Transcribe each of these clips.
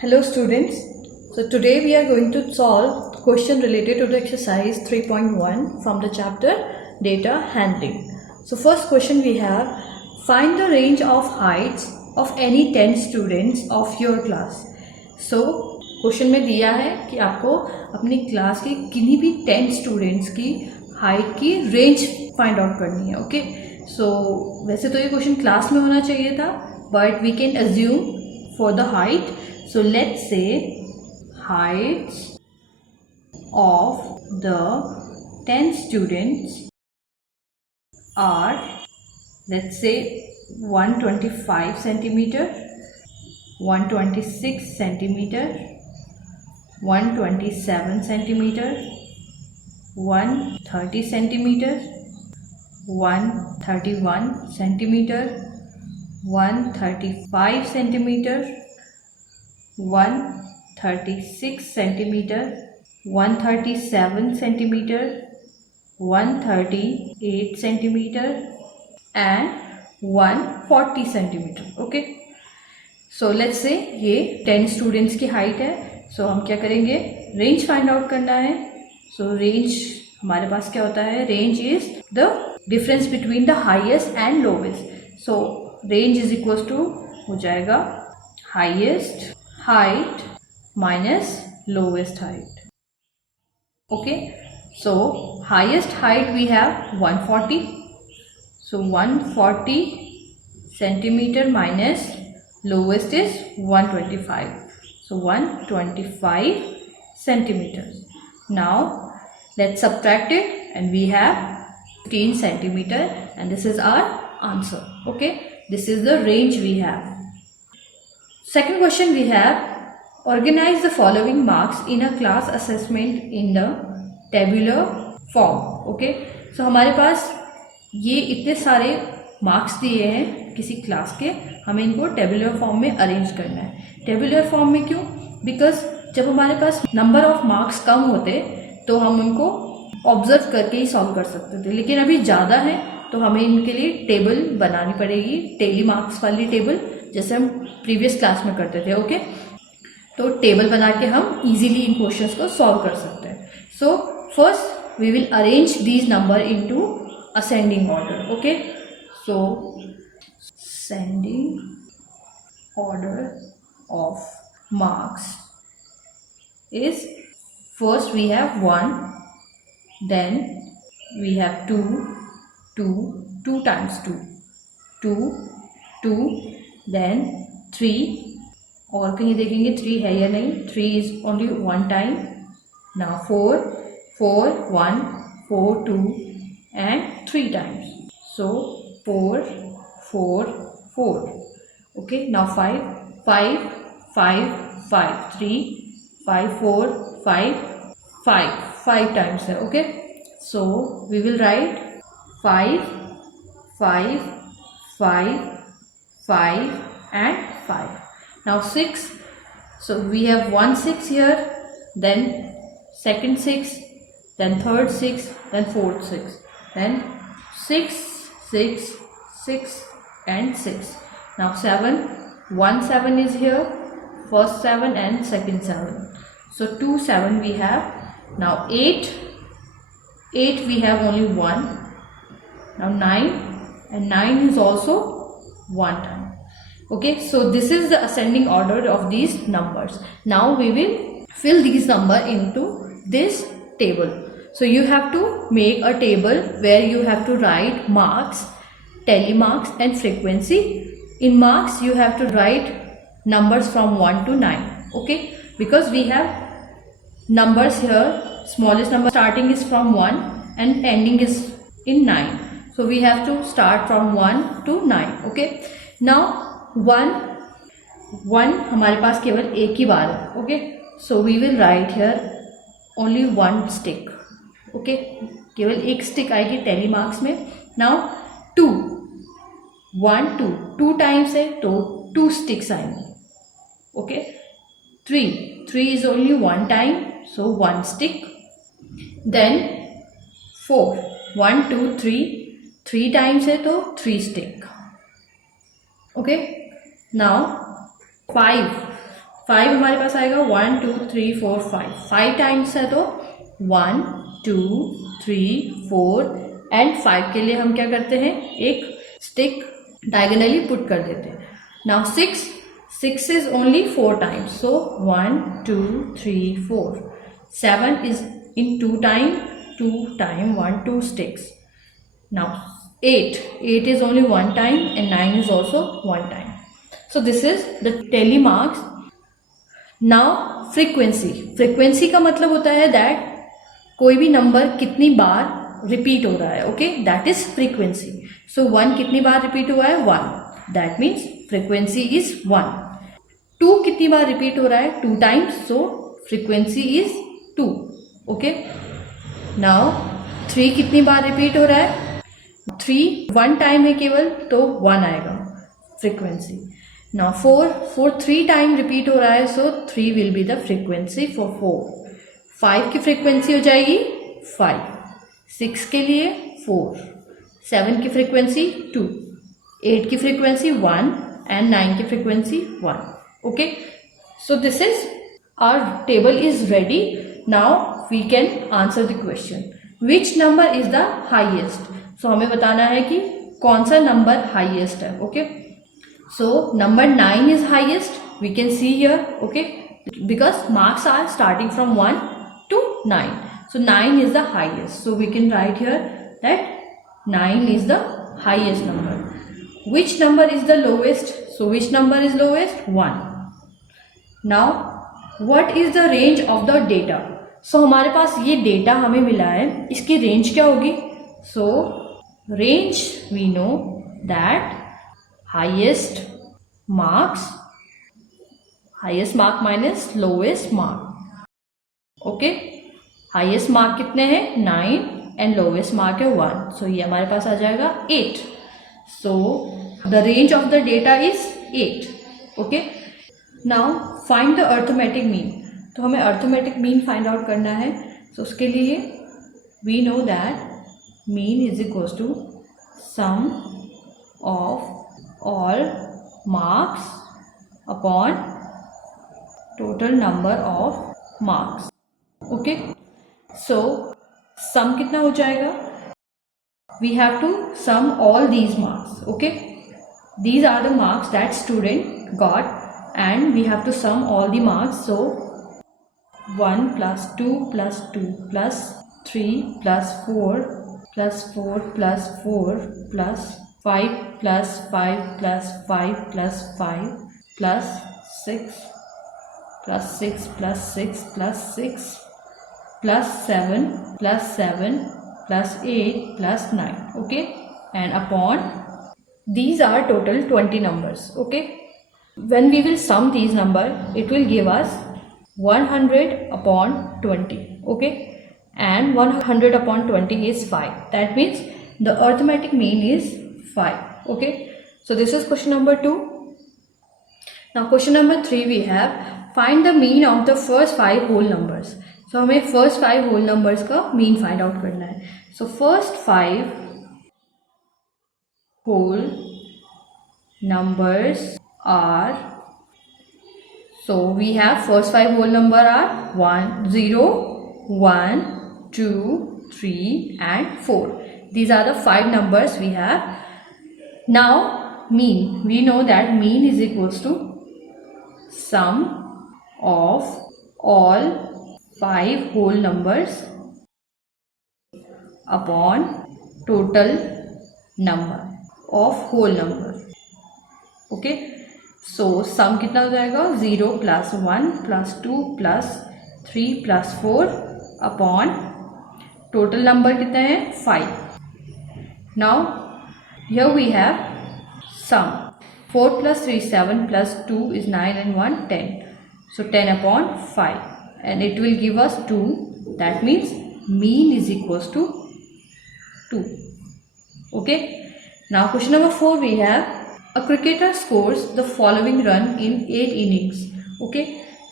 Hello students. So today we are going to solve question related to the exercise 3.1 from the chapter data handling. So first question we have, find the range of heights of any 10 students of your class. So question में दिया है कि आपको अपनी class के किन्हीं भी 10 students की हाइट की रेंज फाइंड आउट करनी है. ओके सो वैसे तो ये क्वेश्चन क्लास में होना चाहिए था, but we can assume for the height. So let's say heights of the 10 students are, let's say 125 centimeter, 126 centimeter, 127 centimeter, 130 centimeter, 131 centimeter, 135 centimeter, 136 centimeter, 137 centimeter, 138 centimeter and 140 centimeter. Okay, so let's say ये 10 students की height है. So हम क्या करेंगे, range find out करना है. So range हमारे पास क्या होता है, range is the difference between the highest and lowest. So range is equal to हो जाएगा highest height minus lowest height. Okay, so highest height we have 140. So 140 centimetre minus lowest is 125. So 125 centimeters. Now let's subtract it and we have 15 centimeter and this is our answer. Okay, this is the range we have. Second question we have, organize the following marks in a class assessment in the tabular form. Okay, so हमारे पास ये इतने सारे marks दिए हैं किसी class के, हमें इनको टेबुलर फॉर्म में अरेंज करना है. टेबुलर फॉर्म में क्यों? बिकॉज जब हमारे पास नंबर ऑफ मार्क्स कम होते तो हम उनको ऑब्जर्व करके ही सॉल्व कर सकते थे, लेकिन अभी ज़्यादा है तो हमें इनके लिए टेबल बनानी पड़ेगी, टेली मार्क्स वाली टेबल, जैसे हम प्रीवियस क्लास में करते थे. ओके, तो टेबल बना के हम इजीली इन क्वेश्चंस को सॉल्व कर सकते हैं. So first we will arrange these number into ascending order. Okay, so ascending order of marks is, first we have 1, then we have 2 times 2, then 3, और कहीं देखेंगे 3 है या नहीं, 3 is only one time. Now 4, 1, 4, 2 and 3 times. So 4, 4. Okay, now 5, 3, 5, 4, 5 times है. Okay, so we will write 5 and 5. Now 6, so we have 1 6 here, then second 6, then third 6, then fourth 6, then 6 and 6. Now 7, 1 7 is here, first 7 and second 7. So 2 7 we have. Now 8 we have only 1. Now 9, and 9 is also 1 time. Okay, so this is the ascending order of these numbers. Now we will fill these number into this table. So you have to make a table where you have to write marks, telemarks and frequency. In marks you have to write numbers from 1 to 9. Okay, because we have numbers here, smallest number starting is from 1 and ending is in 9. So we have to start from 1 to 9. Okay, now 1 हमारे पास केवल एक ही बार है. Okay, so we will write here only one stick. Okay, केवल एक stick आएगी tally marks में. Now 2, 1 2 times है तो 2 स्टिक्स आएंगी. Okay, 3 is only 1 time, so 1 stick. Then 4, 1 2 3 times है तो 3 स्टिक. ओके, नाउ 5 5 हमारे पास आएगा 1 2 3 4 5, 5 टाइम्स है तो 1 2 3 4 एंड 5 के लिए हम क्या करते हैं, एक स्टिक डायगोनली पुट कर देते हैं. Now 6 is only 4 times, so 1 2 3 4. 7 is in 2 time 1 2 sticks. Now 8 is only 1 time and 9 is also 1 time. So this is the tally marks. Now frequency का मतलब होता है that कोई भी नंबर कितनी बार रिपीट हो रहा है. Okay, that is frequency. So 1 कितनी बार रिपीट हुआ है, 1, दैट मीन्स फ्रीक्वेंसी इज 1. 2 कितनी बार रिपीट हो रहा है, 2 times, so frequency is 2. Okay, now 3 कितनी बार रिपीट हो रहा है, 3 1 टाइम है केवल, तो 1 आएगा फ्रीक्वेंसी. नाउ 4 3 टाइम रिपीट हो रहा है, सो 3 will be the frequency for 4. 5 की फ्रीक्वेंसी हो जाएगी 5, 6 के लिए 4, 7 की फ्रीक्वेंसी 2, 8 की फ्रीक्वेंसी 1 एंड 9 की frequency 1. Okay, so this is our table is ready. Now we can answer the question, which number is the highest. So हमें बताना है कि कौन सा नंबर हाइएस्ट है. Okay, so number 9 is highest, we can see here. Okay, because marks are starting from 1 to 9, so 9 is the highest, so we can write here that 9 is the highest number. Which number is the lowest? So which number is lowest? 1. Now what is the range of the data? So हमारे पास ये data हमें मिला है, इसकी range क्या होगी. so range we know that highest mark minus lowest mark. Okay, highest mark कितने हैं, 9 एंड लोवेस्ट मार्क है 1, सो ये हमारे पास आ जाएगा 8. So the range of the data is 8. Okay, now find the arithmetic mean. तो हमें अर्थमेटिक मीन फाइंड आउट करना है. सो उसके लिए we know that mean is equals to sum of all marks upon total number of marks. Okay, so sum कितना हो जाएगा, we have to sum all these marks. Okay, these are the marks that student got and we have to sum all the marks. So 1 plus 2 plus 2 plus 3 plus 4 plus 4 plus 4 plus 5 plus 5 plus 5 plus 5 plus 6 plus 6 plus 6 plus 6 plus 7 plus 7 plus 8 plus 9. Okay, and upon these are total 20 numbers. Okay, when we will sum these numbers, it will give us 100 upon 20. Okay, and 100 upon 20 is 5. That means the arithmetic mean is 5. Okay, so this is question number 2. Now question number 3 we have find the mean of the first 5 whole numbers. So हमें first 5 whole numbers का mean find out करना है. So first 5 whole numbers are, so we have first 5 whole number are 1 0 1 2 3 and 4. These are the 5 numbers we have. Now mean, we know that mean is equals to sum of all 5 whole numbers upon total number of whole number. Okay, so sum कितना हो जाएगा, 0 plus 1 plus 2 plus 3 plus 4 upon total number कितना है, 5. Now here we have sum. 4 plus 3 7 plus 2 is 9 and 1 10. So 10 upon 5 and it will give us 2. That means mean is equals to 2. Okay. Now question number 4 we have a cricketer scores the following run in 8 innings. Okay.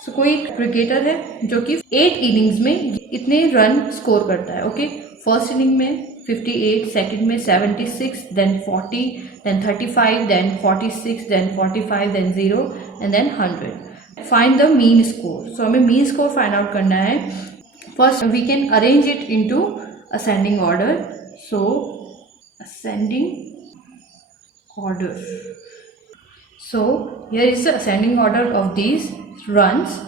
So कोई cricketer है जो कि 8 innings में इतने run score करता है. Okay, first inning में 58, second में 76, then 40, then 35, then 46, then 45, then 0 and then 100. find the mean score. So हमें mean score find out करना है. First we can arrange it into ascending order. So ascending order. So here is the ascending order of these runs.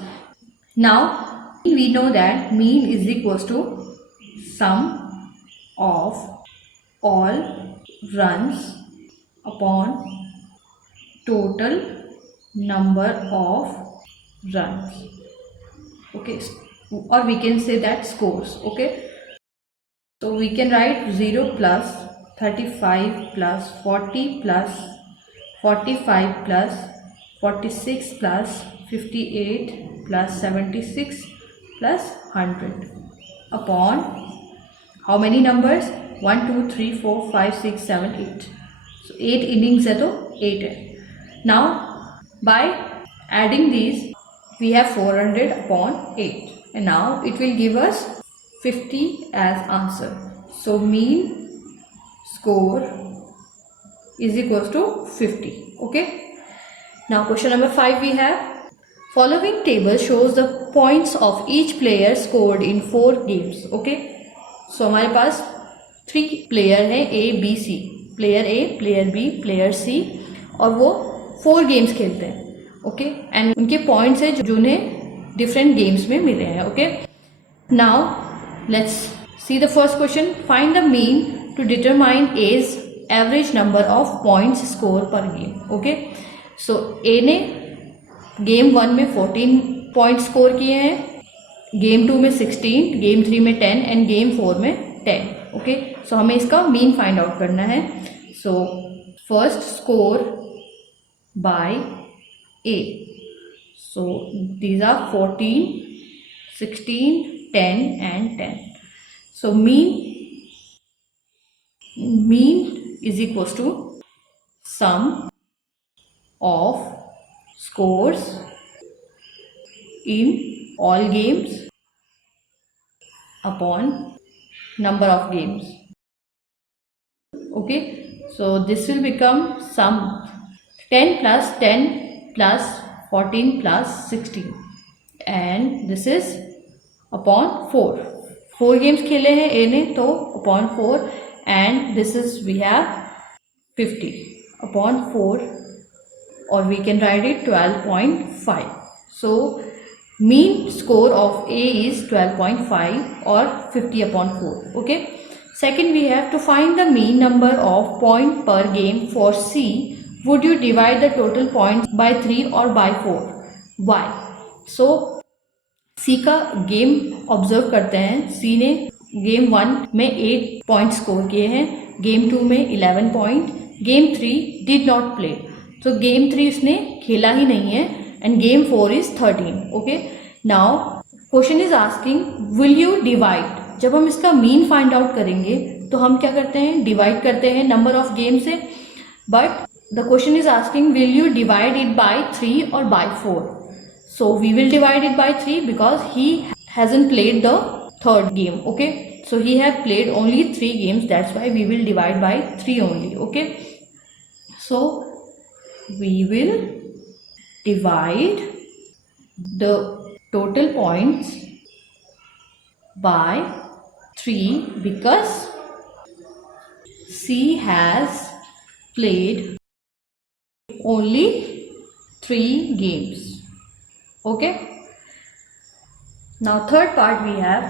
Now we know that mean is equals to sum of all runs upon total number of runs. Okay, or we can say that scores. Okay, so we can write 0 plus 35 plus 40 plus 45 plus 46 plus 58 plus 76 plus 100 upon how many numbers? 1 2 3 4 5 6 7 8. So 8 innings है तो 8 है. Now by adding these we have 400 upon 8, and now it will give us 50 as answer. So mean score is equals to 50. Okay, now question number 5 we have following table shows the points of each player scored in 4 games. Okay, so हमारे पास 3 player हैं A B C, player A, player B, player C, और वो 4 games खेलते हैं. Okay, and उनके points है जो उन्हें डिफरेंट गेम्स में मिले हैं. Okay, now let's see the first question. Find the mean to determine as average number of points score per game. Okay, so A ने गेम 1 में 14 पॉइंट स्कोर किए हैं, गेम 2 में 16, गेम 3 में 10 एंड गेम 4 में 10. ओके, सो हमें इसका mean find out करना है. So first score bye A. So these are 14, 16, 10 and 10. So mean is equals to sum of scores in all games upon number of games. Okay, so this will become sum 10 plus 10 plus 14 plus 16, and this is upon 4. 4 games खेले हैं ए ने तो upon 4, and this is we have 50 upon 4, or we can write it 12.5. So mean score of A is 12.5 or 50 upon 4. Okay, second we have to find the mean number of point per game for C. Would you divide the total points by 3 or by 4? Why? So C का game observe करते हैं. C ने game 1 में 8 point score किए हैं, game 2 में 11 point, game 3 did not play, तो game 3 उसने खेला ही नहीं है, and game 4 is 13. Okay, now question is asking will you divide. जब हम इसका मीन फाइंड आउट करेंगे तो हम क्या करते हैं, डिवाइड करते हैं नंबर ऑफ गेम से, but the question is asking will you divide it by 3 or by 4. So we will divide it by 3 because he hasn't played the third game. Okay, so he have played only 3 games, that's why we will divide by 3 only. Okay, so we will divide the total points by 3 because C has played only 3 games. Okay, now third part we have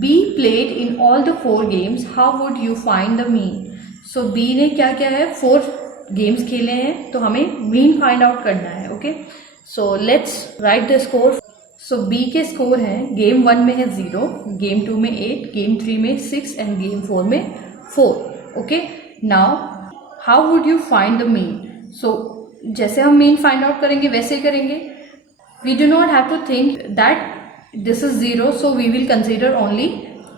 B played in all the 4 games. How would you find the mean? So B ने क्या क्या है, 4 games खेले हैं, तो हमें mean find out करना है. Okay, so let's write the score. So B के स्कोर हैं, गेम 1 में है 0, गेम 2 में 8, गेम 3 में 6 एंड गेम 4 में 4. Okay, now how would you find the mean. So जैसे हम मीन फाइंड आउट करेंगे वैसे ही करेंगे. We do not have to think that this is 0, so we will consider only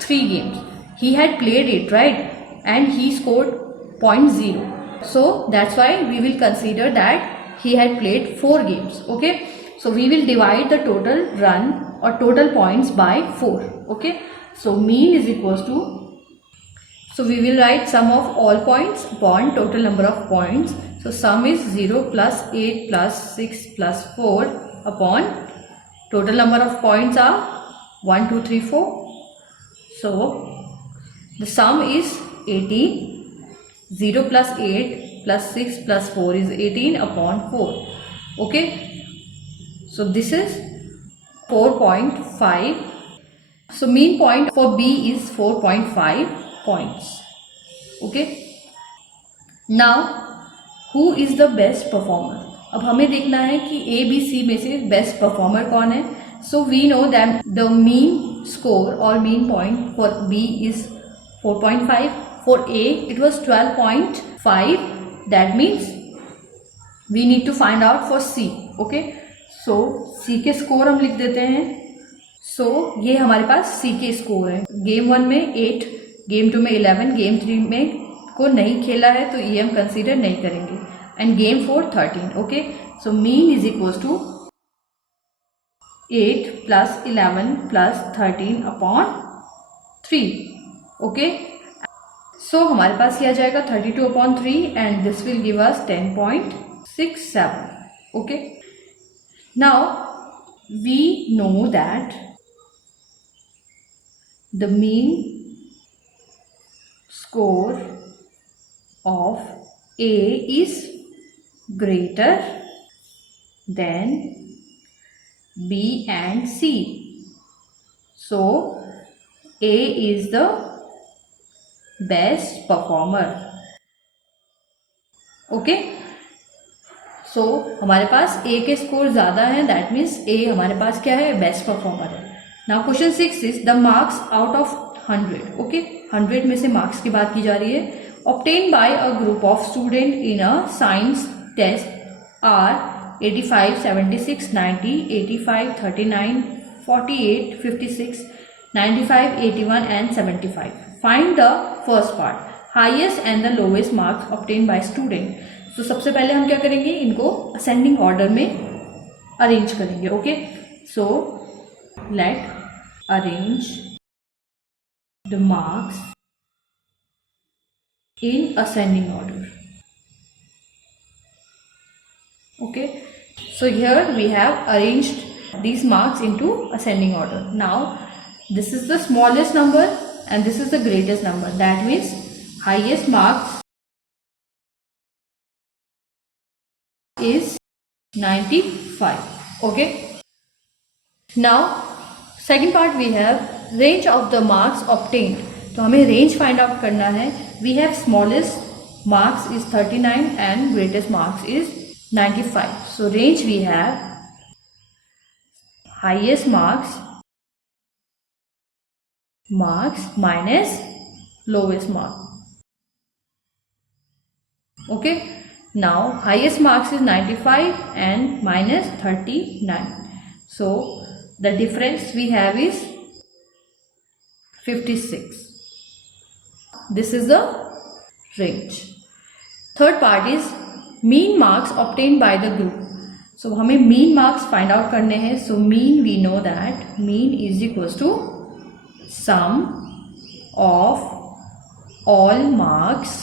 3 games. He had played it right and he scored 0.0, so that's why we will consider that he had played 4 games. Okay, so we will divide the total run or total points by 4. Okay, so mean is equals to, so we will write sum of all points upon total number of points. So sum is 0 plus 8 plus 6 plus 4 upon total number of points are 1 2 3 4. So the sum is 18. 0 plus 8 plus 6 plus 4 is 18 upon 4. Okay, so this is 4.5. So mean point for B is 4.5 points. Okay, now who is the best performer? अब हमें देखना है कि A B C में से best performer कौन है. So we know that the mean score or mean point for B is 4.5. For A it was 12.5. That means we need to find out for C. Okay, so C के score हम लिख देते हैं. So ये हमारे पास C के score है. Game 1 में 8, गेम 2 में 11, गेम 3 में को नहीं खेला है तो ये हम कंसीडर नहीं करेंगे. And game 4 13. Okay, so mean is equal to 8 plus 11 plus 13 upon 3. Okay, so हमारे पास ये आ जाएगा 32 upon 3 and this will give us 10.67. Okay, now we know that the mean score of A is greater than B and C. So A is the best performer. Okay, so हमारे पास A के score ज़्यादा हैं, that means A हमारे पास क्या है, best performer है. Now question 6 is the marks out of 100. Okay, 100 में से मार्क्स की बात की जा रही है. obtained by a group of students in a science test are 85, 76, 90, 85, 39, 48, 56, 95, 81 and 75. Find the first part, highest and the lowest marks obtained by student. So सबसे पहले हम क्या करेंगे, इनको ascending order में arrange करेंगे. Okay, so let arrange the marks in ascending order. Okay, so here we have arranged these marks into ascending order. Now this is the smallest number and this is the greatest number. That means highest marks is 95. Okay, now second part we have range of the marks obtained. तो हमें range find out करना है. We have smallest marks is 39 and greatest marks is 95. So range we have highest marks minus lowest marks. Okay, now highest marks is 95 and minus 39. So the difference we have is 56. This is the range. Third part is mean marks obtained by the group. So हमें mean marks find out करने हैं. So mean, we know that mean is equals to sum of all marks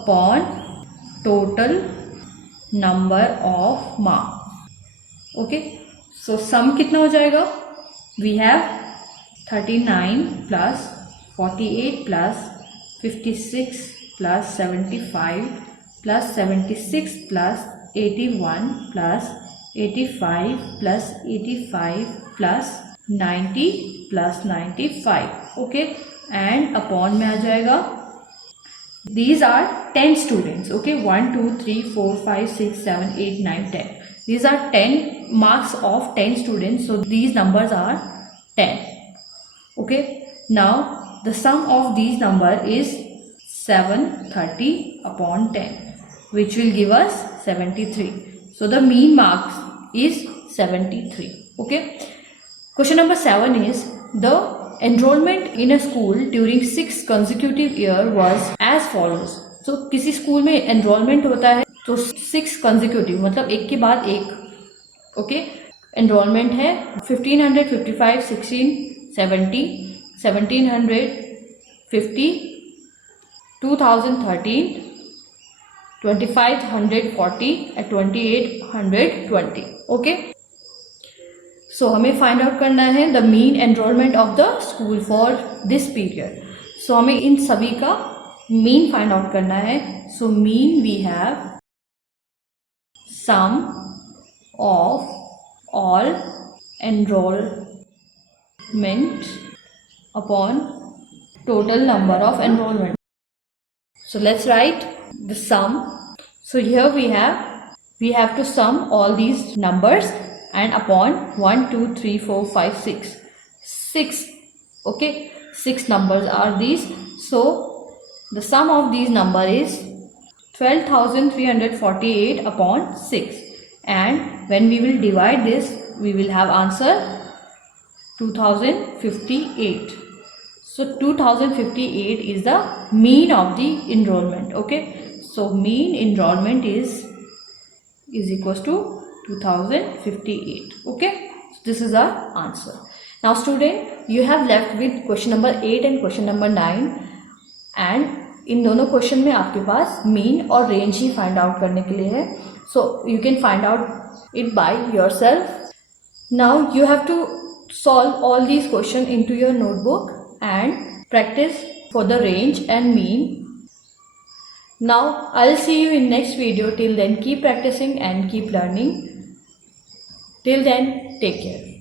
upon total number of marks. Okay, so sum कितना हो जाएगा, we have 39 plus 48 plus 56 plus 75 plus 76 plus 81 plus 85 plus 85 plus 90 plus 95. Okay, and upon में आ जाएगा. These are 10 students. Okay, 1 2 3 4 5 6 7 8 9 10. These are 10 marks of 10 students. So these numbers are 10. Okay, now the sum of these number is 730 upon 10, which will give us 73. So the mean marks is 73. Okay, question number 7 is the enrollment in a school during 6 consecutive year was as follows. So किसी school में enrollment होता है तो 6 consecutive मतलब एक के बाद एक. Okay, enrollment है 1500, 55, 16, 70, 1750, 2013, 2540 and 2820. ओके, सो हमें फाइंड आउट करना है the mean enrolment of the school for this period. So हमें इन सभी का मीन फाइंड आउट करना है. So mean we have sum of all enrollment upon total number of enrollment. So let's write the sum. So here we have to sum all these numbers and upon 1 2 3 4 5 6. Okay, 6 numbers are these. So the sum of these number is 12,348 upon 6, and when we will divide this we will have answer 2058. So 2058 is the mean of the enrollment. Okay, so mean enrollment is equals to 2058. Okay, so this is our answer. Now student, you have left with question number 8 and question number 9, and इन दोनों question में आपके पास mean और range ही find out करने के लिए है. So you can find out it by yourself. Now you have to solve all these questions into your notebook and practice for the range and mean. Now I'll see you in next video. Till then, keep practicing and keep learning. Till then, take care.